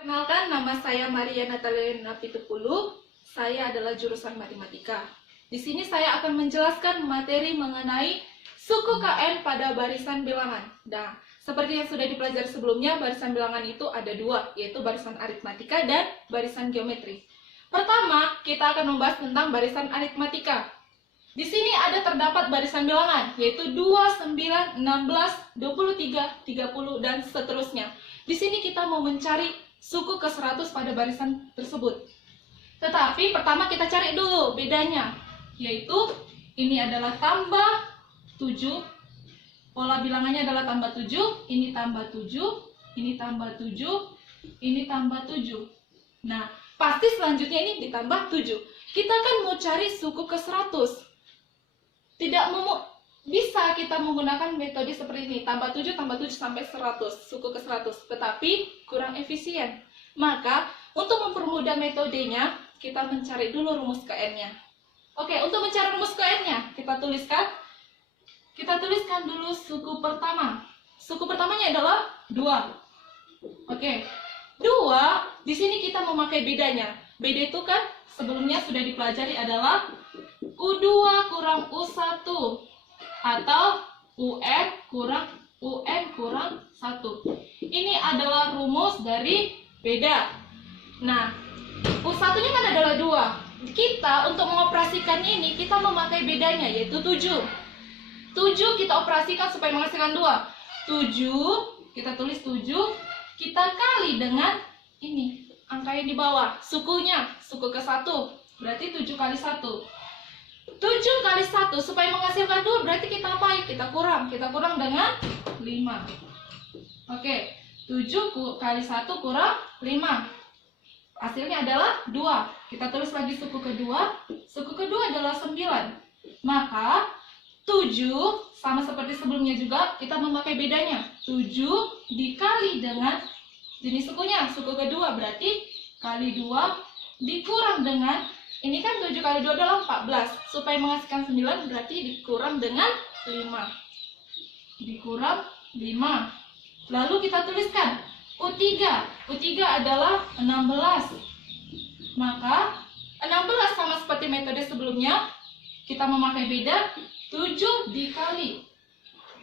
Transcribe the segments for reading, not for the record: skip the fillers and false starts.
Kenalkan, nama saya Maria Nataliana Pitupulu. Saya adalah jurusan matematika. Di sini saya akan menjelaskan materi mengenai suku KN pada barisan bilangan. Nah, seperti yang sudah dipelajari sebelumnya, barisan bilangan itu ada dua, yaitu barisan aritmatika dan barisan geometri. Pertama, kita akan membahas tentang barisan aritmatika. Di sini ada terdapat barisan bilangan, yaitu 2, 9, 16, 23, 30, dan seterusnya. Di sini kita mau mencari suku ke-100 pada barisan tersebut. Tetapi pertama kita cari dulu bedanya, yaitu ini adalah tambah 7, pola bilangannya adalah tambah 7, ini tambah 7, ini tambah 7, ini tambah 7. Nah, pasti selanjutnya ini ditambah 7. Kita kan mau cari suku ke-100. Bisa kita menggunakan metode seperti ini, tambah 7 sampai 100, suku ke 100, tetapi kurang efisien. Maka, untuk mempermudah metodenya, kita mencari dulu rumus KN-nya. Oke, untuk mencari rumus KN-nya, kita tuliskan dulu suku pertama. Suku pertamanya adalah 2. Oke, 2, di sini kita memakai bedanya. Beda itu kan sebelumnya sudah dipelajari adalah U2 kurang U1. Atau UN kurang 1. Ini adalah rumus dari beda. Nah, U1-nya kan adalah 2. Kita untuk mengoperasikan ini, kita memakai bedanya, yaitu 7. 7 kita operasikan supaya menghasilkan 2. 7, kita tulis 7, kita kali dengan ini, angka yang di bawah, sukunya, suku ke-1. Berarti 7 kali 1. 7 kali 1 supaya menghasilkan 2 berarti kita apain? Kita kurang dengan 5. Oke, 7 kali 1 kurang 5. Hasilnya adalah 2. Kita tulis lagi suku kedua. Suku kedua adalah 9. Maka 7 sama seperti sebelumnya juga kita memakai bedanya. 7 dikali dengan jenis sukunya, suku kedua berarti kali 2 dikurang dengan ini kan 7 kali 2 adalah 14. Supaya menghasilkan 9 berarti dikurang dengan 5. Dikurang 5. Lalu kita tuliskan U3. U3 adalah 16. Maka 16 sama seperti metode sebelumnya. Kita memakai beda 7 dikali.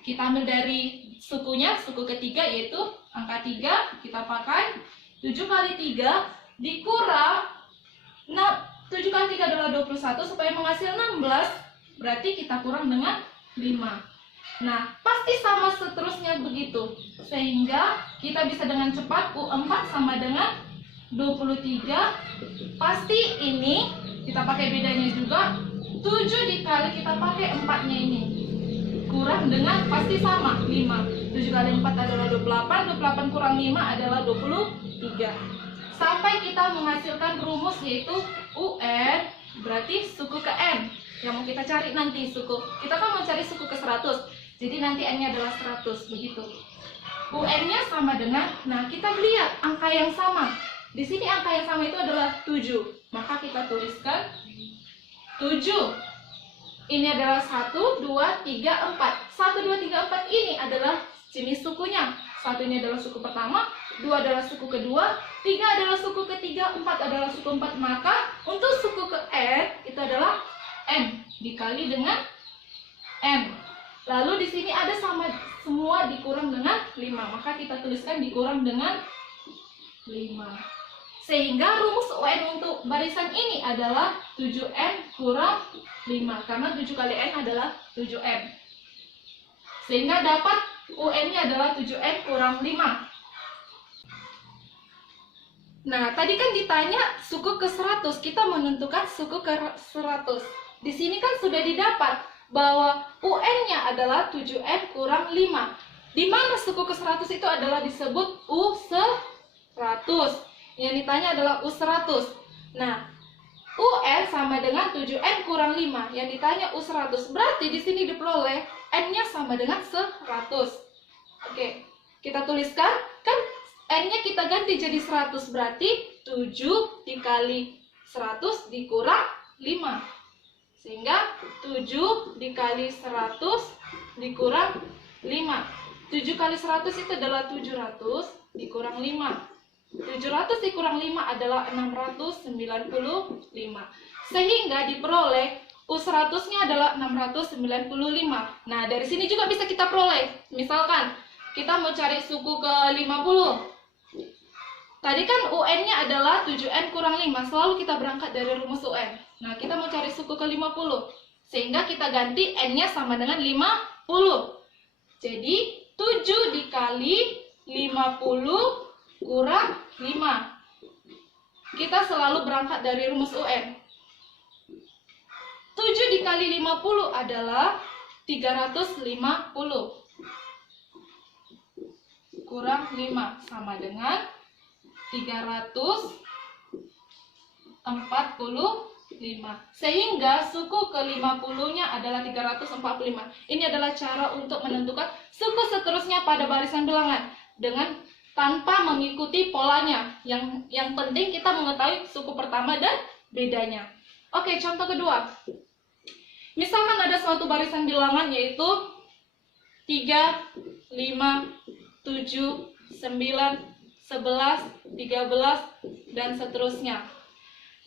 Kita ambil dari sukunya, suku ketiga yaitu angka 3. Kita pakai 7 kali 3 dikurang 7 kali 3 adalah 21, supaya menghasil 16, berarti kita kurang dengan 5. Nah, pasti sama seterusnya begitu. Sehingga kita bisa dengan cepat U4 sama dengan 23. Pasti ini, kita pakai bedanya juga, 7 dikali kita pakai 4-nya ini. Kurang dengan, pasti sama, 5. 7 kali 4 adalah 28, 28 kurang 5 adalah 23. Sampai kita menghasilkan rumus yaitu UN, berarti suku ke N yang mau kita cari nanti suku. Kita kan mau cari suku ke 100, jadi nanti N-nya adalah 100, begitu. UN-nya sama dengan, nah kita lihat angka yang sama. Di sini angka yang sama itu adalah 7, maka kita tuliskan 7. Ini adalah 1, 2, 3, 4. 1, 2, 3, 4 ini adalah jenis sukunya. 1 ini adalah suku pertama, 2 adalah suku kedua, 3 adalah suku ketiga, 4 adalah suku 4. Maka untuk suku ke N itu adalah N dikali dengan N. Lalu di sini ada sama semua dikurang dengan 5. Maka kita tuliskan dikurang dengan 5. Sehingga rumus UN untuk barisan ini adalah 7N kurang 5. Karena 7 kali N adalah 7N. Sehingga dapat UN-nya adalah 7N kurang 5. Nah, tadi kan ditanya suku ke 100, kita menentukan suku ke 100. Di sini kan sudah didapat bahwa UN-nya adalah 7N kurang 5. Di mana suku ke 100 itu adalah disebut U100. Yang ditanya adalah U100. Nah, UN sama dengan 7N kurang 5. Yang ditanya U100. Berarti di sini diperoleh N-nya sama dengan 100. Oke, kita tuliskan. Kan N-nya kita ganti jadi 100, berarti 7 dikali 100 dikurang 5. Sehingga 7 dikali 100 dikurang 5. 7 kali 100 itu adalah 700 dikurang 5. 700 dikurang 5 adalah 695. Sehingga diperoleh U100-nya adalah 695. Nah, dari sini juga bisa kita peroleh. Misalkan kita mau cari suku ke 50. Tadi kan UN-nya adalah 7N kurang 5. Selalu kita berangkat dari rumus UN. Nah, kita mau cari suku ke 50. Sehingga kita ganti N-nya sama dengan 50. Jadi, 7 dikali 50 kurang 5. Kita selalu berangkat dari rumus UN. 7 dikali 50 adalah 350. Kurang 5 sama dengan 345. Sehingga suku ke 50-nya adalah 345. Ini adalah cara untuk menentukan suku seterusnya pada barisan bilangan dengan tanpa mengikuti polanya. Yang penting kita mengetahui suku pertama dan bedanya. Oke, contoh kedua. Misalkan ada suatu barisan bilangan yaitu 3, 5, 7, 9, 11, 13, dan seterusnya.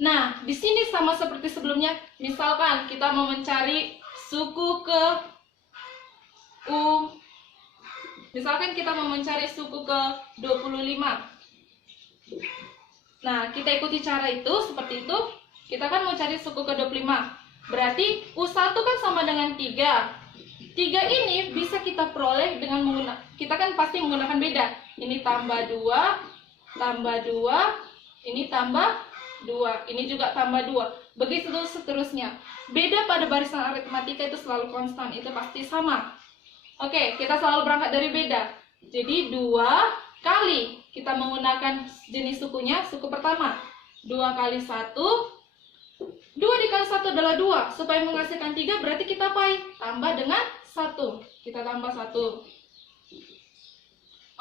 Nah, di sini sama seperti sebelumnya. Misalkan kita mau mencari suku ke U. Misalkan kita mau mencari suku ke 25. Nah, kita ikuti cara itu, seperti itu. Kita kan mau cari suku ke 25. Berarti U1 kan sama dengan 3. 3 ini bisa kita peroleh dengan menggunakan, kita kan pasti menggunakan beda. Ini tambah 2, tambah 2, ini tambah 2, ini juga tambah 2. Begitu seterusnya. Beda pada barisan aritmatika itu selalu konstan, itu pasti sama. Oke, kita selalu berangkat dari beda. Jadi 2 kali kita menggunakan jenis sukunya, suku pertama. 2 kali 1. 2 dikali 1 adalah 2. Supaya menghasilkan 3 berarti kita apa? Tambah dengan 1. Kita tambah 1.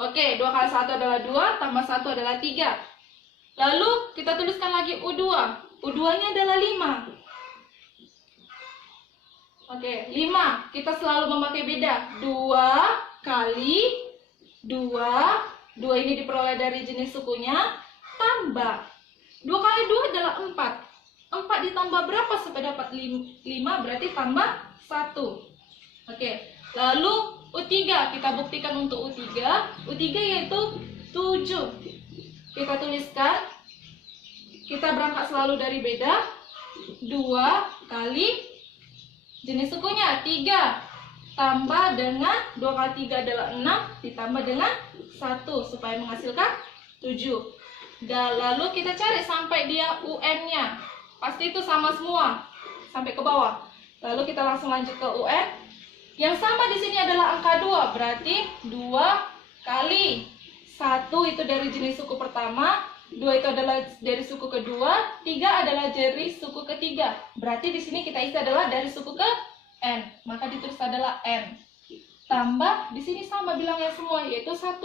Oke, 2 kali 1 adalah 2, tambah 1 adalah 3. Lalu kita tuliskan lagi U2. U2-nya adalah 5. Oke, 5. Kita selalu memakai beda. 2 kali 2. 2 ini diperoleh dari jenis sukunya. Tambah. 2 kali 2 adalah 4. 4 ditambah berapa supaya dapat 5? Berarti tambah 1. Oke. Lalu U3. Kita buktikan untuk U3. U3 yaitu 7. Kita tuliskan. Kita berangkat selalu dari beda. 2 kali jenis sukunya 3 tambah dengan 2 kali 3 adalah 6 ditambah dengan 1 supaya menghasilkan 7. Dan lalu kita cari sampai dia UN-nya. Pasti itu sama semua sampai ke bawah. Lalu kita langsung lanjut ke UN. Yang sama di sini adalah angka 2, berarti 2 kali 1 itu dari jenis suku pertama, 2 itu adalah dari suku kedua, 3 adalah dari suku ketiga. Berarti di sini kita isi adalah dari suku ke N. Maka ditulis adalah N. Tambah di sini sama bilangnya semua yaitu 1.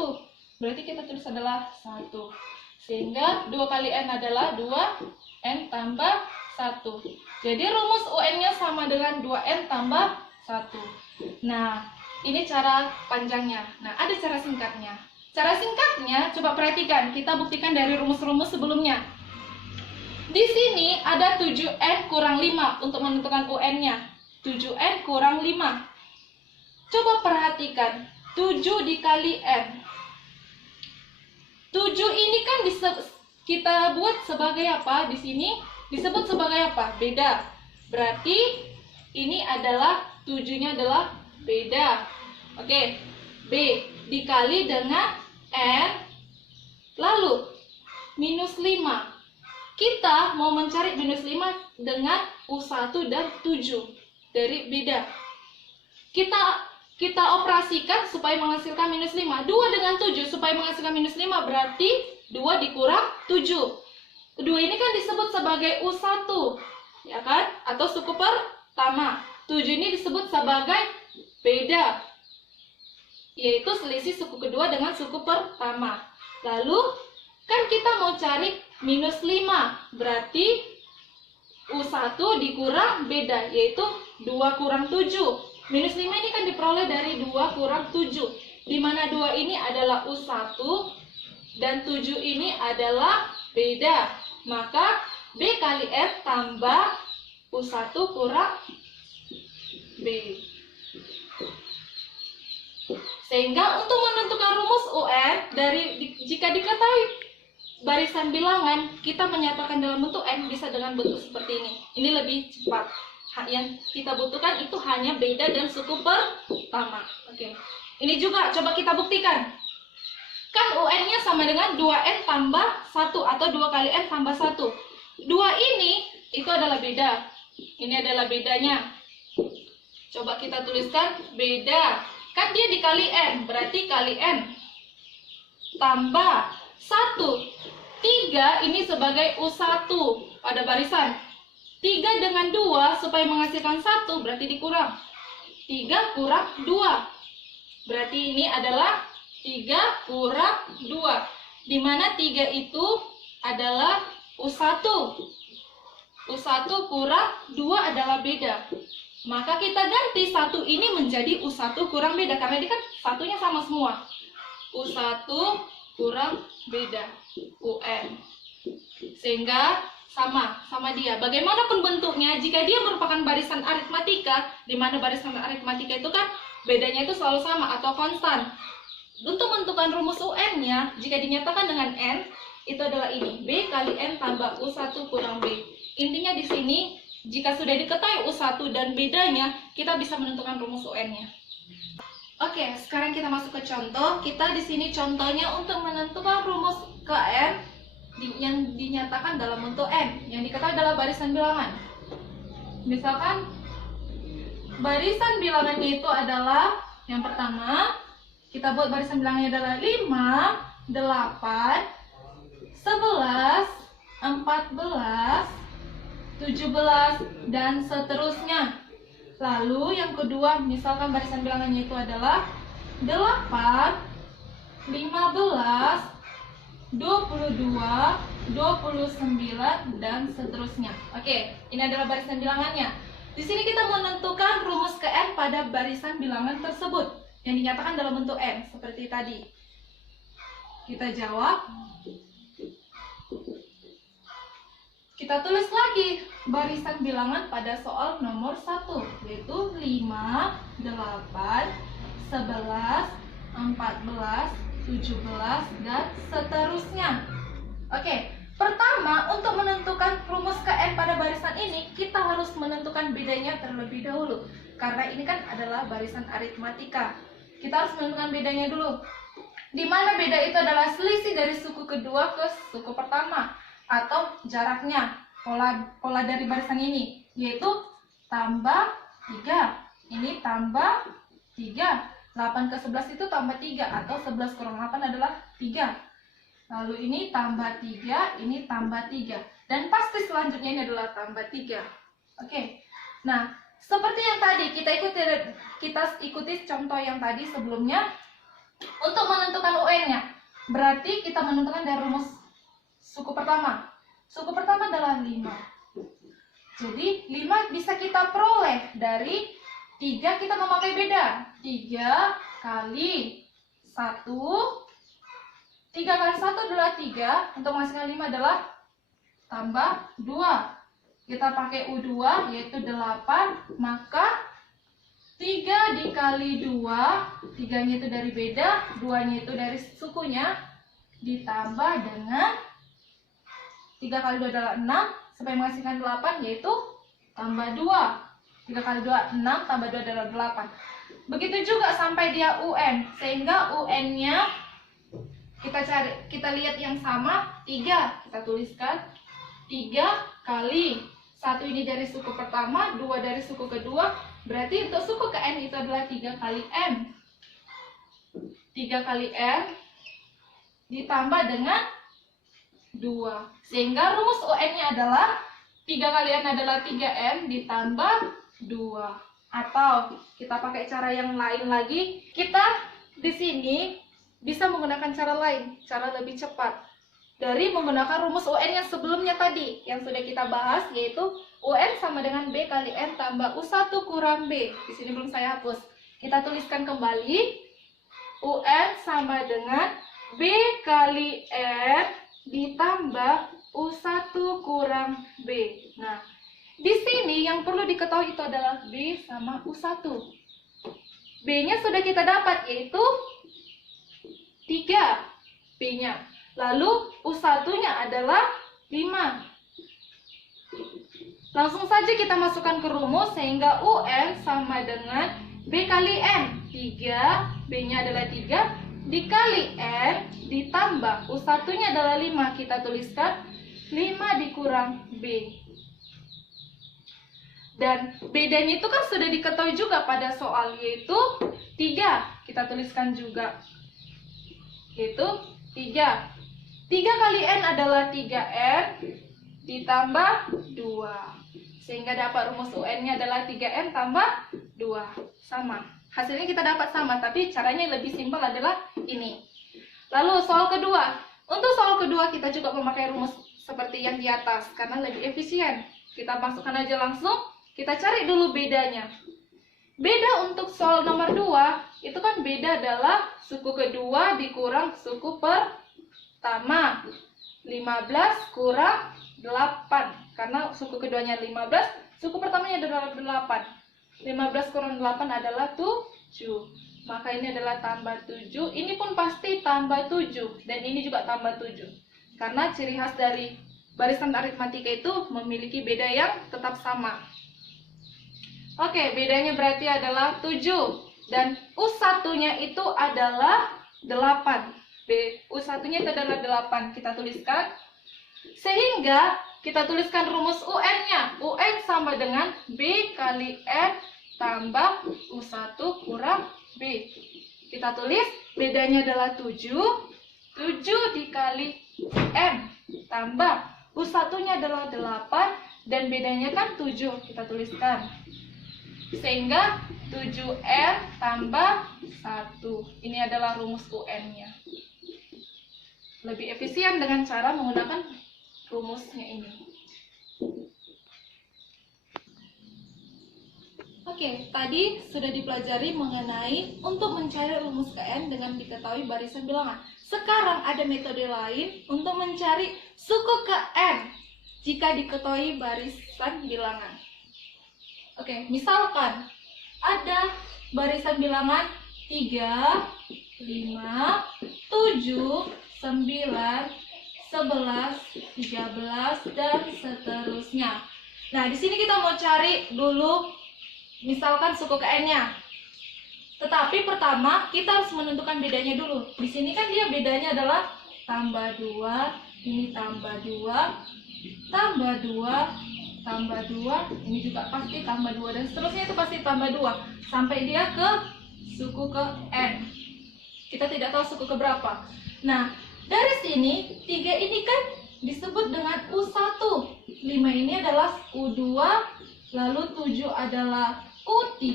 Berarti kita tulis adalah 1. Sehingga 2 kali N adalah 2 N tambah 1. Jadi rumus UN-nya sama dengan 2N tambah 1. Nah, ini cara panjangnya. Nah, ada cara singkatnya. Cara singkatnya, coba perhatikan, kita buktikan dari rumus-rumus sebelumnya. Di sini ada 7N kurang 5 untuk menentukan UN-nya. 7N kurang 5. Coba perhatikan, 7 dikali N. 7 ini kan kita buat sebagai apa? Di sini disebut sebagai apa? Beda. Berarti ini adalah 7-nya adalah beda. Oke, B dikali dengan N, lalu minus 5. Kita mau mencari minus 5 dengan U1 dan 7 dari beda. Kita operasikan supaya menghasilkan minus 5. 2 dengan 7 supaya menghasilkan minus 5 berarti 2 dikurang 7. 2 ini kan disebut sebagai U1, ya kan? Atau suku pertama. 7 ini disebut sebagai beda, yaitu selisih suku kedua dengan suku pertama. Lalu kan kita mau cari minus 5, berarti U1 dikurang beda, yaitu 2 kurang 7. Minus 5 ini kan diperoleh dari 2 kurang 7, di mana 2 ini adalah U1, dan 7 ini adalah beda. Maka B kali N tambah U1 kurang B. Sehingga untuk menentukan rumus UN jika diketahui barisan bilangan, kita menyatakan dalam bentuk N bisa dengan bentuk seperti ini. Ini lebih cepat. Yang kita butuhkan itu hanya beda dan suku pertama. Oke. Ini juga coba kita buktikan. Kan UN-nya sama dengan 2N tambah 1 atau 2 kali N tambah 1. 2 ini itu adalah beda. Ini adalah bedanya. Coba kita tuliskan beda. Kan dia dikali N, berarti kali N. Tambah 1. 3 ini sebagai U1 pada barisan. 3 dengan 2 supaya menghasilkan 1 berarti dikurang. 3 kurang 2. Berarti ini adalah 3 kurang 2. Di mana 3 itu adalah U1. U1 kurang 2 adalah beda. Maka kita ganti 1 ini menjadi U1 kurang beda. Karena ini kan satunya sama semua. U1 kurang beda. UN. Sehingga sama dia. Bagaimanapun bentuknya, jika dia merupakan barisan aritmatika, di mana barisan aritmatika itu kan bedanya itu selalu sama atau konstan. Untuk menentukan rumus UN-nya, jika dinyatakan dengan N, itu adalah ini. B kali N tambah U1 kurang B. Intinya di sini, jika sudah diketahui U1 dan bedanya, kita bisa menentukan rumus UN-nya. Oke, sekarang kita masuk ke contoh. Kita di sini contohnya untuk menentukan rumus KN yang dinyatakan dalam bentuk N, yang diketahui adalah barisan bilangan. Misalkan barisan bilangannya itu adalah yang pertama, kita buat barisan bilangannya adalah 5, 8, 11, 14, 17, dan seterusnya. Lalu yang kedua, misalkan barisan bilangannya itu adalah 8, 15, 22, 29, dan seterusnya. Oke, ini adalah barisan bilangannya. Di sini kita menentukan rumus ke N pada barisan bilangan tersebut yang dinyatakan dalam bentuk N seperti tadi. Kita jawab. Kita tulis lagi barisan bilangan pada soal nomor 1, yaitu 5, 8, 11, 14, 17, dan seterusnya. Oke, pertama untuk menentukan rumus KN pada barisan ini, kita harus menentukan bedanya terlebih dahulu. Karena ini kan adalah barisan aritmatika. Kita harus menentukan bedanya dulu. Di mana beda itu adalah selisih dari suku kedua ke suku pertama, atau jaraknya, pola dari barisan ini, yaitu tambah 3. Ini tambah 3. 8 ke 11 itu tambah 3, atau 11 kurang 8 adalah 3. Lalu ini tambah 3, ini tambah 3. Dan pasti selanjutnya ini adalah tambah 3. Oke. Nah, seperti yang tadi, kita ikuti contoh yang tadi sebelumnya. Untuk menentukan UN-nya, berarti kita menentukan dari rumus suku pertama. Suku pertama adalah 5. Jadi, 5 bisa kita peroleh dari 3 kita memakai beda. 3 kali 1. 3 kali 1 adalah 3. Untuk menghasilkan 5 adalah tambah 2. Kita pakai U2 yaitu 8. Maka 3 dikali 2. 3-nya itu dari beda. 2-nya itu dari sukunya. Ditambah dengan 3 kali 2 adalah 6. Supaya menghasilkan 8 yaitu tambah 2. 3 kali 2, 6, tambah 2 adalah 8. Begitu juga sampai dia UN. Sehingga UN-nya kita lihat yang sama, 3. Kita tuliskan 3 kali 1 ini dari suku pertama, 2 dari suku kedua. Berarti untuk suku ke N itu adalah 3 kali N. 3 kali N ditambah dengan 2. Sehingga rumus UN-nya adalah 3 kali N adalah 3N ditambah 2. Atau kita pakai cara yang lain lagi, kita di sini bisa menggunakan cara lain, cara lebih cepat dari menggunakan rumus UN yang sebelumnya tadi, yang sudah kita bahas, yaitu UN sama dengan B kali N tambah U1 kurang B. Di sini belum saya hapus. Kita tuliskan kembali, UN sama dengan B kali N ditambah U1 kurang B. Nah, di sini yang perlu diketahui itu adalah B sama U1. B-nya sudah kita dapat, yaitu 3 B-nya. Lalu U1-nya adalah 5. Langsung saja kita masukkan ke rumus sehingga UN sama dengan B kali N. 3, B-nya adalah 3, dikali N, ditambah U1-nya adalah 5. Kita tuliskan 5 dikurang B. Dan bedanya itu kan sudah diketahui juga pada soal, yaitu 3. Kita tuliskan juga, yaitu 3. 3 kali N adalah 3N ditambah 2. Sehingga dapat rumus UN-nya adalah 3N tambah 2. Sama. Hasilnya kita dapat sama, tapi caranya yang lebih simpel adalah ini. Lalu soal kedua. Untuk soal kedua kita juga memakai rumus seperti yang di atas, karena lebih efisien. Kita masukkan aja langsung, kita cari dulu bedanya. Beda untuk soal nomor 2, itu kan beda adalah suku kedua dikurang suku pertama. 15 kurang 8. Karena suku keduanya 15, suku pertamanya adalah 8. 15 kurang 8 adalah 7. Maka ini adalah tambah 7. Ini pun pasti tambah 7. Dan ini juga tambah 7. Karena ciri khas dari barisan aritmatika itu memiliki beda yang tetap sama. Oke, bedanya berarti adalah 7. Dan U1-nya itu adalah 8. U1-nya itu adalah 8. Kita tuliskan. Sehingga kita tuliskan rumus UN-nya. UN sama dengan B kali N tambah U1 kurang B. Kita tulis bedanya adalah 7. 7 dikali N tambah U1-nya adalah 8. Dan bedanya kan 7. Kita tuliskan. Sehingga 7N tambah 1. Ini adalah rumus UN-nya. Lebih efisien dengan cara menggunakan rumusnya ini. Oke, tadi sudah dipelajari mengenai untuk mencari rumus KN dengan diketahui barisan bilangan. Sekarang ada metode lain untuk mencari suku KN jika diketahui barisan bilangan. Oke, misalkan ada barisan bilangan 3, 5, 7, 9, 11, 13, dan seterusnya. Nah, di sini kita mau cari dulu misalkan suku KN-nya. Tetapi pertama kita harus menentukan bedanya dulu. Di sini kan dia bedanya adalah tambah 2, ini tambah 2, tambah 2, tambah 2, ini juga pasti tambah 2, dan seterusnya itu pasti tambah 2 sampai dia ke suku ke N. Kita tidak tahu suku ke berapa. Nah, dari sini 3 ini kan disebut dengan U1, 5 ini adalah U2, lalu 7 adalah U3,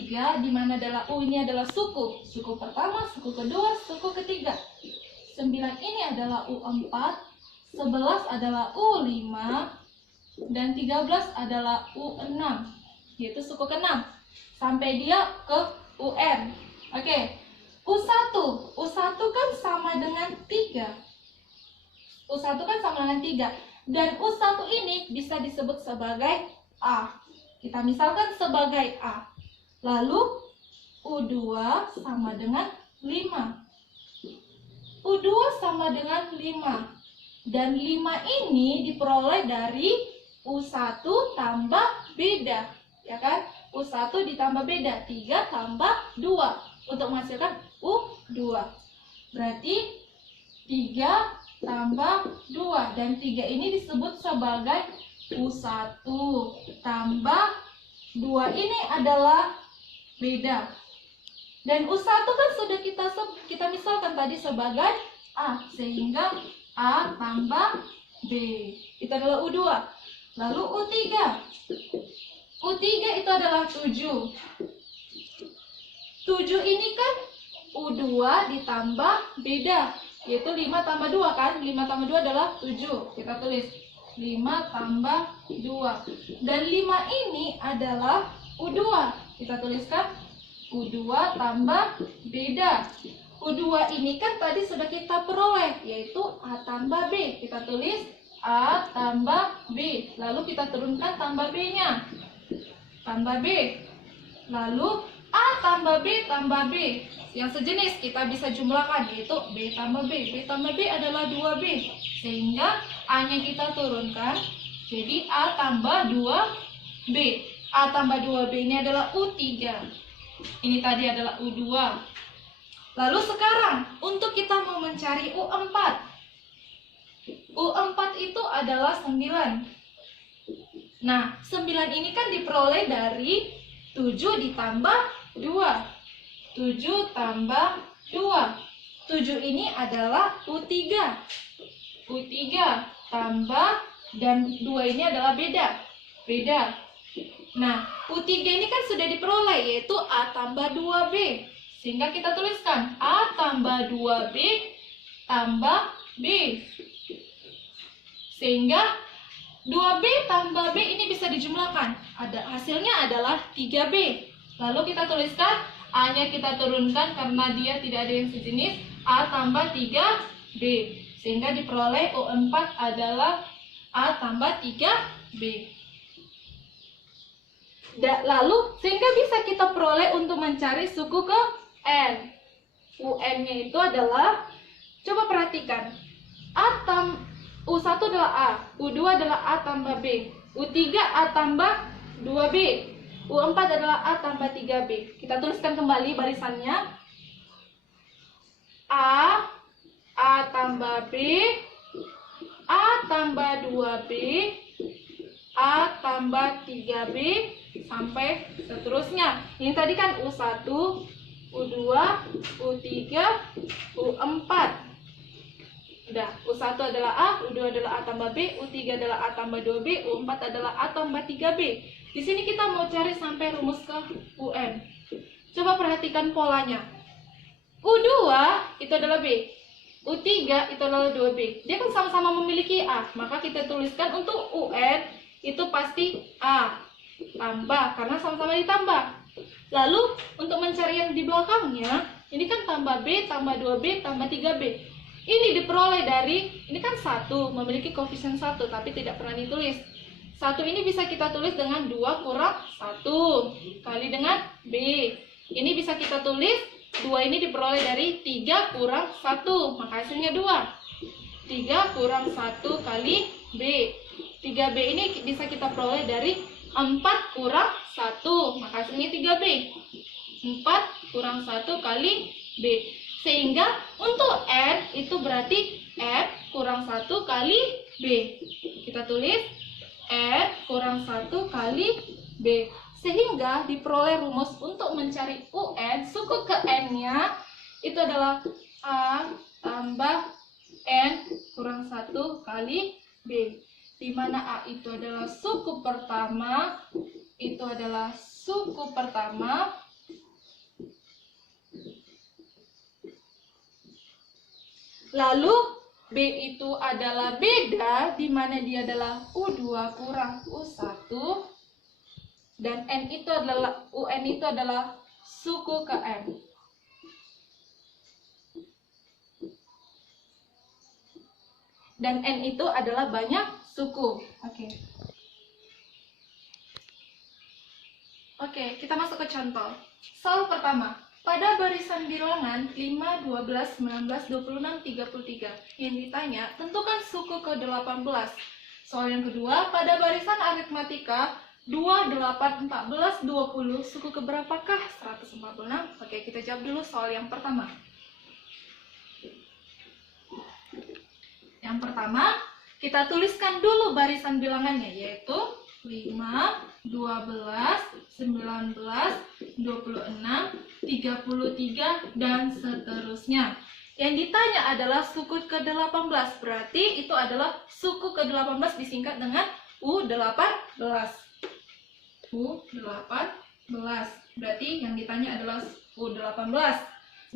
di mana adalah U ini adalah suku pertama, suku kedua, suku ketiga. 9 ini adalah U4, 11 adalah U5, dan 13 adalah U6, yaitu suku ke-6 sampai dia ke UN. Oke, U1 kan sama dengan 3. U1 kan sama dengan 3. Dan U1 ini bisa disebut sebagai A. Kita misalkan sebagai A. Lalu U2 sama dengan 5. U2 sama dengan 5. Dan 5 ini diperoleh dari U1 tambah beda, ya kan? U1 ditambah beda, 3 tambah 2 untuk menghasilkan U2. Berarti 3 tambah 2, dan 3 ini disebut sebagai U1 tambah 2 ini adalah beda. Dan U1 kan sudah kita misalkan tadi sebagai A, sehingga A tambah B itu adalah U2. Lalu U3 itu adalah 7. 7 ini kan U2 ditambah beda, yaitu 5 tambah 2 kan. 5 tambah 2 adalah 7. Kita tulis 5 tambah 2. Dan 5 ini adalah U2. Kita tuliskan U2 tambah beda. U2 ini kan tadi sudah kita peroleh, yaitu A tambah B. Kita tulis A tambah B. Lalu kita turunkan tambah B-nya. Tambah B. Lalu A tambah B tambah B. Yang sejenis kita bisa jumlahkan, yaitu B tambah B. B tambah B adalah 2B. Sehingga A-nya kita turunkan. Jadi A tambah 2B. A tambah 2B ini adalah U3. Ini tadi adalah U2. Lalu sekarang untuk kita mau mencari U4. U4 itu adalah 9. Nah, 9 ini kan diperoleh dari 7 ditambah 2. 7 tambah 2. 7 ini adalah U3. U3 tambah, dan 2 ini adalah beda. Nah, U3 ini kan sudah diperoleh, yaitu A tambah 2B. Sehingga kita tuliskan A tambah 2B tambah B. Sehingga 2B tambah B ini bisa dijumlahkan. Hasilnya adalah 3B. Lalu kita tuliskan A-nya kita turunkan karena dia tidak ada yang sejenis. A tambah 3B. Sehingga diperoleh U4 adalah A tambah 3B. Lalu sehingga bisa kita peroleh untuk mencari suku ke N. UN-nya itu adalah, coba perhatikan, U1 adalah A, U2 adalah A tambah B, U3 A tambah 2B, U4 adalah A tambah 3B. Kita tuliskan kembali barisannya. A tambah B, A tambah 2B, A tambah 3B, sampai seterusnya. Ini tadi kan U1, U2, U3, U4. Udah, U1 adalah A, U2 adalah A tambah B, U3 adalah A tambah 2B, U4 adalah A tambah 3B. Di sini kita mau cari sampai rumus ke UN. Coba perhatikan polanya. U2 itu adalah B, U3 itu adalah 2B. Dia kan sama-sama memiliki A, maka kita tuliskan untuk UN itu pasti A tambah, karena sama-sama ditambah. Lalu untuk mencari yang di belakangnya, ini kan tambah B, tambah 2B, tambah 3B. Ini diperoleh dari, ini kan 1, memiliki koefisien 1, tapi tidak pernah ditulis. 1 ini bisa kita tulis dengan 2 kurang 1, kali dengan B. Ini bisa kita tulis, 2 ini diperoleh dari 3 kurang 1, maka hasilnya 2. 3 kurang 1 kali B. 3B ini bisa kita peroleh dari 4 kurang 1, maka hasilnya 3B. 4 kurang 1 kali B. Sehingga untuk N itu berarti N kurang 1 kali B. Kita tulis N kurang 1 kali B. Sehingga diperoleh rumus untuk mencari UN, suku ke N-nya itu adalah A tambah N kurang 1 kali B. Di mana A itu adalah suku pertama, lalu B itu adalah beda, di mana dia adalah U2 kurang U1, dan UN itu adalah suku ke N. Dan N itu adalah banyak suku. Oke, kita masuk ke contoh. Soal pertama. Pada barisan bilangan 5, 12, 19, 26, 33 yang ditanya, tentukan suku ke-18. Soal yang kedua, pada barisan aritmatika 2, 8, 14, 20, suku keberapakah 146? Oke, kita jawab dulu soal yang pertama. Yang pertama, kita tuliskan dulu barisan bilangannya, yaitu 5, 12, 19, 26, 33, dan seterusnya. Yang ditanya adalah suku ke-18, berarti itu adalah suku ke-18 disingkat dengan U18. U18, berarti yang ditanya adalah U18.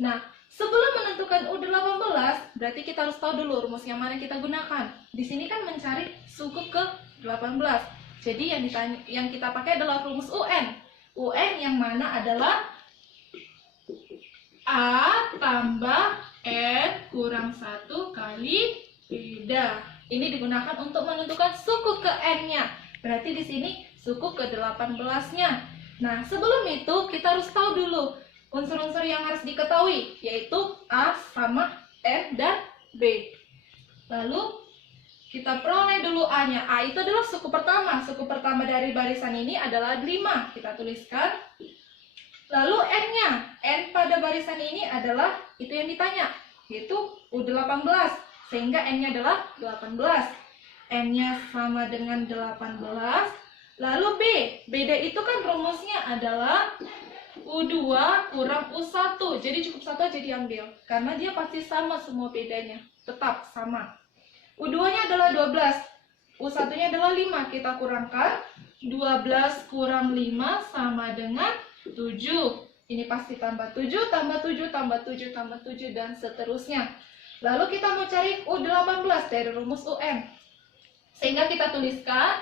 Nah, sebelum menentukan U18, berarti kita harus tahu dulu rumus yang mana kita gunakan. Di sini kan mencari suku ke-18. Jadi yang kita pakai adalah rumus UN. UN yang mana adalah A tambah N kurang 1 kali beda. Ini digunakan untuk menentukan suku ke N-nya. Berarti di sini suku ke 18-nya. Nah, sebelum itu kita harus tahu dulu unsur-unsur yang harus diketahui, yaitu A sama N dan B. Lalu kita peroleh dulu A-nya. A itu adalah suku pertama. Suku pertama dari barisan ini adalah 5. Kita tuliskan. Lalu N-nya. N pada barisan ini adalah itu yang ditanya, yaitu U18. Sehingga N-nya adalah 18. N-nya sama dengan 18. Lalu B. Beda itu kan rumusnya adalah U2 kurang U1. Jadi cukup satu aja diambil. Karena dia pasti sama semua bedanya. Tetap sama. U2-nya adalah 12. U1-nya adalah 5. Kita kurangkan. 12 kurang 5 sama dengan 7. Ini pasti tambah 7, tambah 7, tambah 7, tambah 7, dan seterusnya. Lalu kita mau cari U18 dari rumus UN. Sehingga kita tuliskan,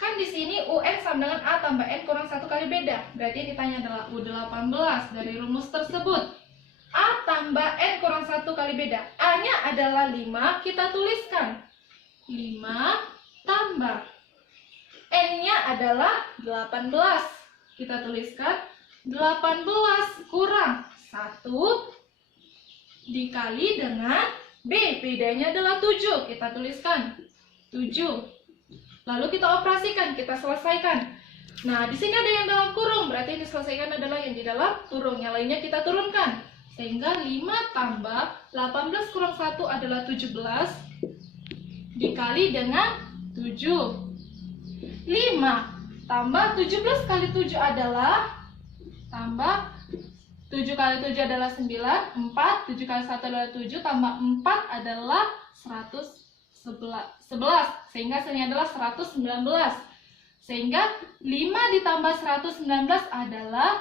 kan di sini UN sama dengan A tambah N kurang 1 kali beda. Berarti yang ditanya adalah U18 dari rumus tersebut. A tambah N kurang 1 kali beda. A-nya adalah 5, kita tuliskan. 5 tambah N-nya adalah 18. Kita tuliskan 18 kurang 1 dikali dengan B. Bedanya adalah 7. Kita tuliskan 7. Lalu kita operasikan, kita selesaikan. Nah, di sini ada yang dalam kurung, berarti yang diselesaikan adalah yang di dalam kurung. Yang lainnya kita turunkan. Sehingga 5 tambah 18 kurang 1 adalah 17 dikali dengan 7. 5 tambah 17 kali 7 adalah tambah 7 kali 7 adalah 9, 4, 7 kali 1 adalah 7, tambah 4 adalah 111, sehingga hasilnya adalah 119. Sehingga 5 ditambah 119 adalah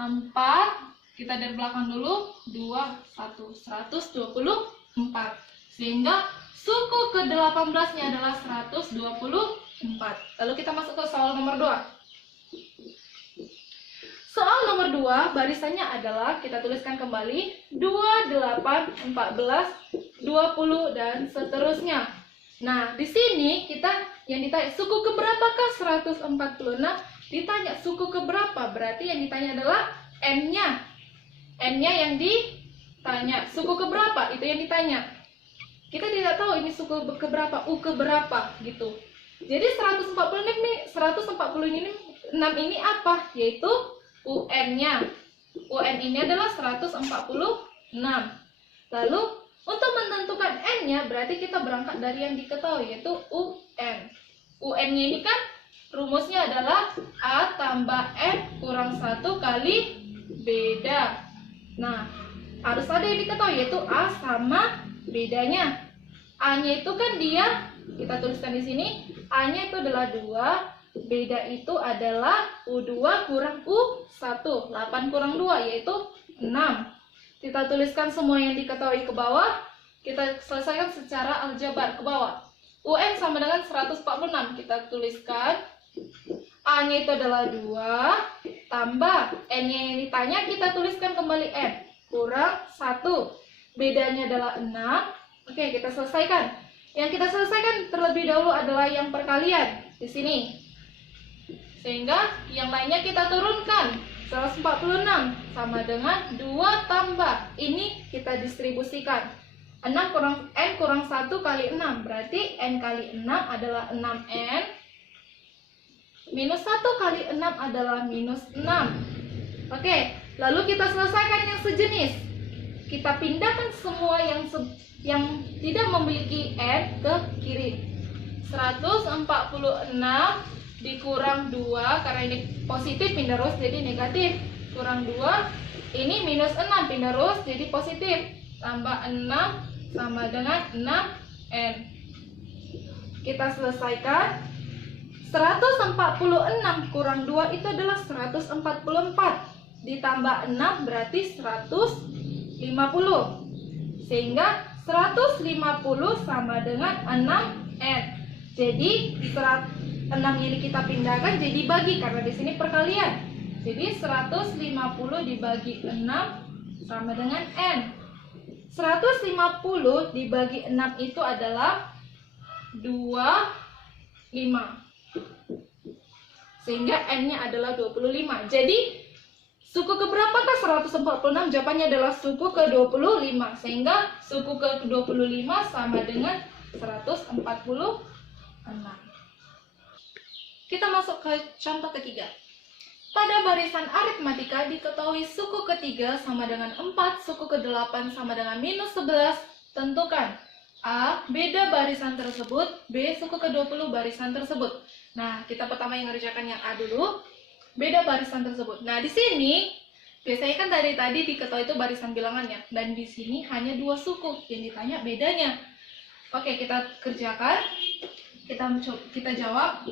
4, kita dari belakang dulu, 2, 1, 124. Sehingga suku ke-18-nya adalah 124. Lalu kita masuk ke soal nomor 2. Soal nomor 2, barisannya adalah, kita tuliskan kembali, 2, 8, 14, 20, dan seterusnya. Nah, di sini kita yang ditanya, suku keberapakah 146? Ditanya suku keberapa, berarti yang ditanya adalah N-nya. N-nya yang ditanya. Suku keberapa, itu yang ditanya. Kita tidak tahu ini suku keberapa, U keberapa, gitu. Jadi 146 ini apa? Yaitu UN-nya. UN ini adalah 146. Lalu untuk menentukan N-nya berarti kita berangkat dari yang diketahui, yaitu UN. UN-nya ini kan rumusnya adalah A tambah N kurang 1 kali beda. Nah, harus ada yang diketahui, yaitu A sama bedanya. A-nya itu kan dia, kita tuliskan di sini, A-nya itu adalah 2. Beda itu adalah U2 kurang U1. 8 kurang 2 yaitu 6. Kita tuliskan semua yang diketahui ke bawah. Kita selesaikan secara aljabar ke bawah. UN sama dengan 146. Kita tuliskan A-nya itu adalah 2. Tambah N-nya yang ditanya, kita tuliskan kembali N. Kurang 1. Bedanya adalah 6. Oke, kita selesaikan. Yang kita selesaikan terlebih dahulu adalah yang perkalian. Di sini. Sehingga yang lainnya kita turunkan. 146 sama dengan 2 tambah. Ini kita distribusikan. 6 kurang N kurang 1 kali 6. Berarti N kali 6 adalah 6N. Minus 1 kali 6 adalah minus 6. Oke, lalu kita selesaikan yang sejenis. Kita pindahkan semua yang tidak memiliki N ke kiri. 146 dikurang 2, karena ini positif pindah terus jadi negatif, kurang 2, ini minus 6 pindah terus jadi positif, tambah 6 sama dengan 6N. Kita selesaikan. 146 kurang 2 itu adalah 144, ditambah 6 berarti 150, sehingga 150 sama dengan 6N. Jadi 6 ini kita pindahkan jadi bagi, karena di sini perkalian. Jadi 150 dibagi 6 sama dengan N. 150 dibagi 6 itu adalah 25. Sehingga N-nya adalah 25. Jadi suku ke berapakah 146? Jawabannya adalah suku ke 25. Sehingga suku ke 25 sama dengan 146. Kita masuk ke contoh ketiga. Pada barisan aritmatika diketahui suku ketiga sama dengan 4, suku ke-8 sama dengan minus 11. Tentukan A. Beda barisan tersebut, B. Suku ke-20 barisan tersebut. Nah, kita pertama yang ngerjakan yang A dulu. Beda barisan tersebut. Nah, di sini biasanya kan dari tadi diketahui itu barisan bilangannya, dan di sini hanya 2 suku yang ditanya bedanya. Oke, kita kerjakan. Kita jawab.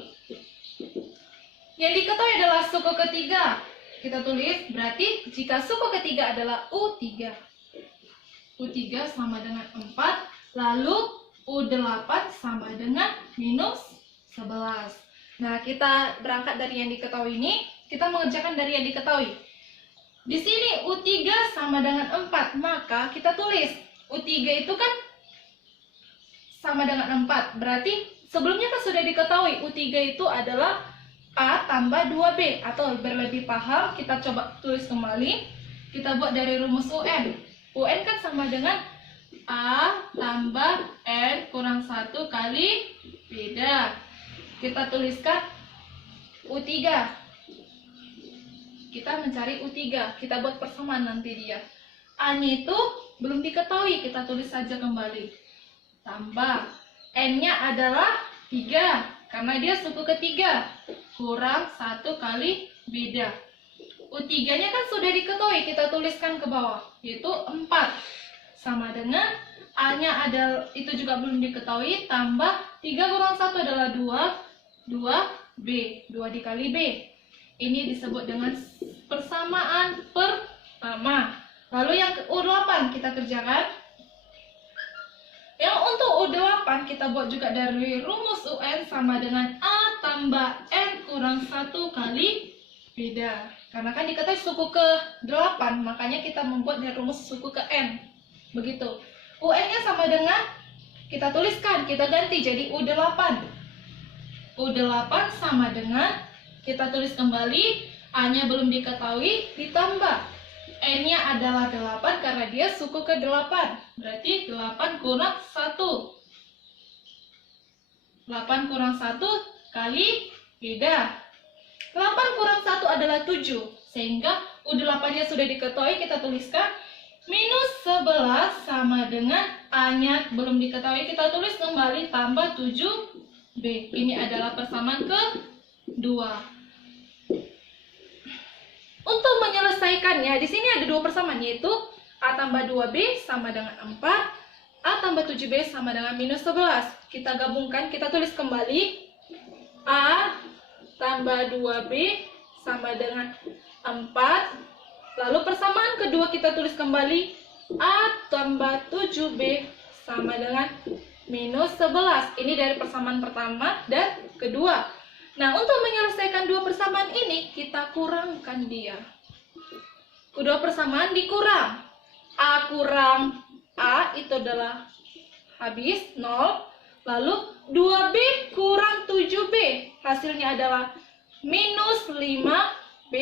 Yang diketahui adalah suku ketiga. Kita tulis, berarti jika suku ketiga adalah U3. U3 sama dengan 4, lalu U8 sama dengan minus 11. Nah, kita berangkat dari yang diketahui ini, kita mengerjakan dari yang diketahui. Di sini U3 sama dengan 4, maka kita tulis U3 itu kan sama dengan 4. Berarti sebelumnya kan sudah diketahui U3 itu adalah A tambah 2B, atau berlebih paham kita coba tulis kembali. Kita buat dari rumus UN. UN kan sama dengan A tambah N kurang 1 kali beda. Kita tuliskan U3. Kita mencari U3. Kita buat persamaan nanti dia. A-nya itu belum diketahui. Kita tulis saja kembali. Tambah. N-nya adalah 3. Karena dia suku ketiga. Kurang 1 kali beda. U3-nya kan sudah diketahui. Kita tuliskan ke bawah. Yaitu 4. Sama dengan A-nya ada, itu juga belum diketahui. Tambah 3 kurang 1 adalah 2B. 2 dikali B. Ini disebut dengan persamaan pertama. Lalu yang U8 kita kerjakan. Yang untuk U8 kita buat juga dari rumus UN sama dengan A tambah N kurang 1 kali beda. Karena kan diketahui suku ke-8, makanya kita membuat dari rumus suku ke N. Begitu. UN-nya sama dengan, kita tuliskan, kita ganti jadi U8. U8 sama dengan, kita tulis kembali, A-nya belum diketahui, ditambah. N-nya adalah 8 karena dia suku ke-8. Berarti 8 kurang 1. 8 kurang 1 kali beda. 8 kurang 1 adalah 7. Sehingga U8-nya sudah diketahui, kita tuliskan. Minus 11 sama dengan A-nya belum diketahui, kita tulis kembali tambah 7B. Ini adalah persamaan kedua. Untuk menyelesaikannya, di sini ada 2 persamaan, yaitu A tambah 2B sama dengan 4, A tambah 7B sama dengan minus 11. Kita gabungkan, kita tulis kembali. A tambah 2B sama dengan 4. Lalu persamaan kedua kita tulis kembali. A tambah 7B sama dengan minus 11. Ini dari persamaan pertama dan kedua. Nah, untuk menyelesaikan 2 persamaan ini, kita kurangkan dia. Kedua persamaan dikurang. A kurang A itu adalah habis 0. Lalu 2B kurang 7B. Hasilnya adalah minus 5B.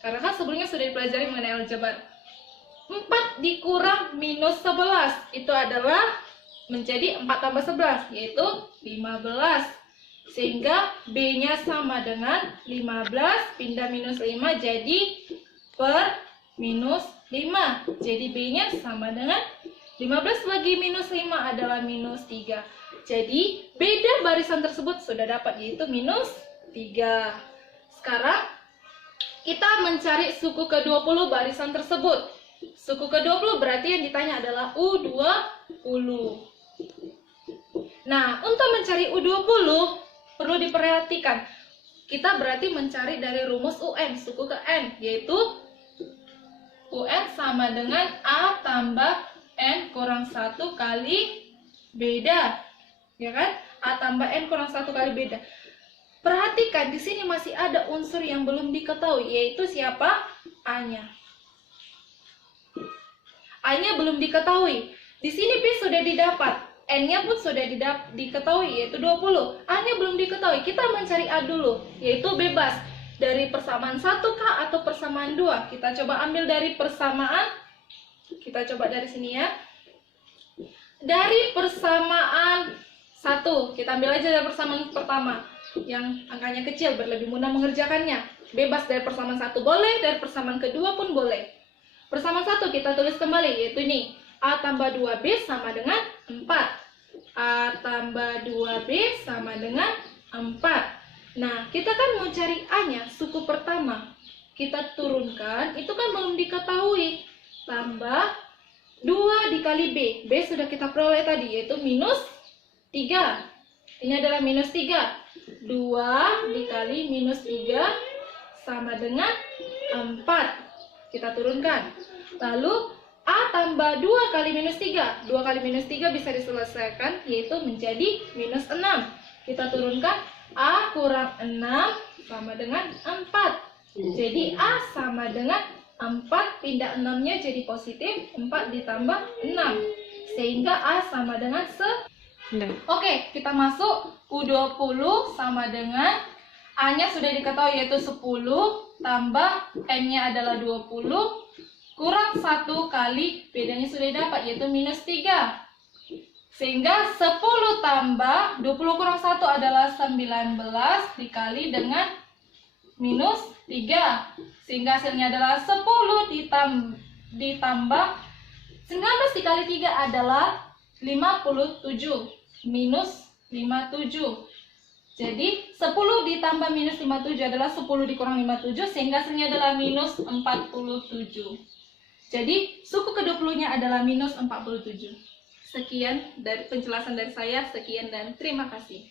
Karena kan sebelumnya sudah dipelajari mengenai aljabar. 4 dikurang minus 11. Itu adalah menjadi 4 tambah 11. Yaitu 15. Sehingga B-nya sama dengan 15. Pindah minus 5 jadi per minus 5. Jadi B-nya sama dengan 15 bagi minus 5 adalah minus 3. Jadi beda barisan tersebut sudah dapat, yaitu minus 3. Sekarang kita mencari suku ke-20 barisan tersebut. Suku ke-20 berarti yang ditanya adalah U20. Nah, untuk mencari U20 perlu diperhatikan. Kita berarti mencari dari rumus UN, suku ke N, yaitu UN sama dengan A tambah N kurang 1 kali beda. Ya kan? A tambah N kurang 1 kali beda. Perhatikan di sini masih ada unsur yang belum diketahui, yaitu siapa? A-nya. A-nya belum diketahui. Di sini P sudah didapat, N-nya pun sudah diketahui, yaitu 20. A-nya belum diketahui. Kita mencari A dulu, yaitu bebas. Dari persamaan 1 kah atau persamaan 2? Kita coba ambil dari persamaan. Kita coba dari sini ya. Dari persamaan 1, kita ambil aja dari persamaan pertama. Yang angkanya kecil, berlebih mudah mengerjakannya. Bebas dari persamaan 1 boleh, dari persamaan kedua pun boleh. Persamaan 1 kita tulis kembali, yaitu ini. A tambah 2B sama dengan 4. A tambah 2B sama dengan 4. Nah, kita kan mau cari A-nya, suku pertama. Kita turunkan, itu kan belum diketahui. Tambah 2 dikali B. B sudah kita peroleh tadi, yaitu minus 3. Ini adalah minus 3. 2 dikali minus 3 sama dengan 4. Kita turunkan. Lalu A tambah 2 kali minus 3. 2 kali minus 3 bisa diselesaikan, yaitu menjadi minus 6. Kita turunkan. A kurang 6 sama dengan 4. Jadi A sama dengan 4, pindah 6-nya jadi positif. 4 ditambah 6. Sehingga A sama dengan 9. Oke, kita masuk. U20 sama dengan A-nya sudah diketahui, yaitu 10. Tambah N-nya adalah 20. Kurang 1 kali bedanya sudah dapat, yaitu minus 3. Sehingga 10 tambah 20 kurang 1 adalah 19 dikali dengan minus 3. Sehingga hasilnya adalah 10 ditambah 19 dikali 3 adalah 57. Minus 57. Jadi 10 ditambah minus 57 adalah 10 dikurang 57, sehingga hasilnya adalah minus 47. Jadi suku ke-20-nya adalah minus 47. Sekian dari penjelasan dari saya, sekian dan terima kasih.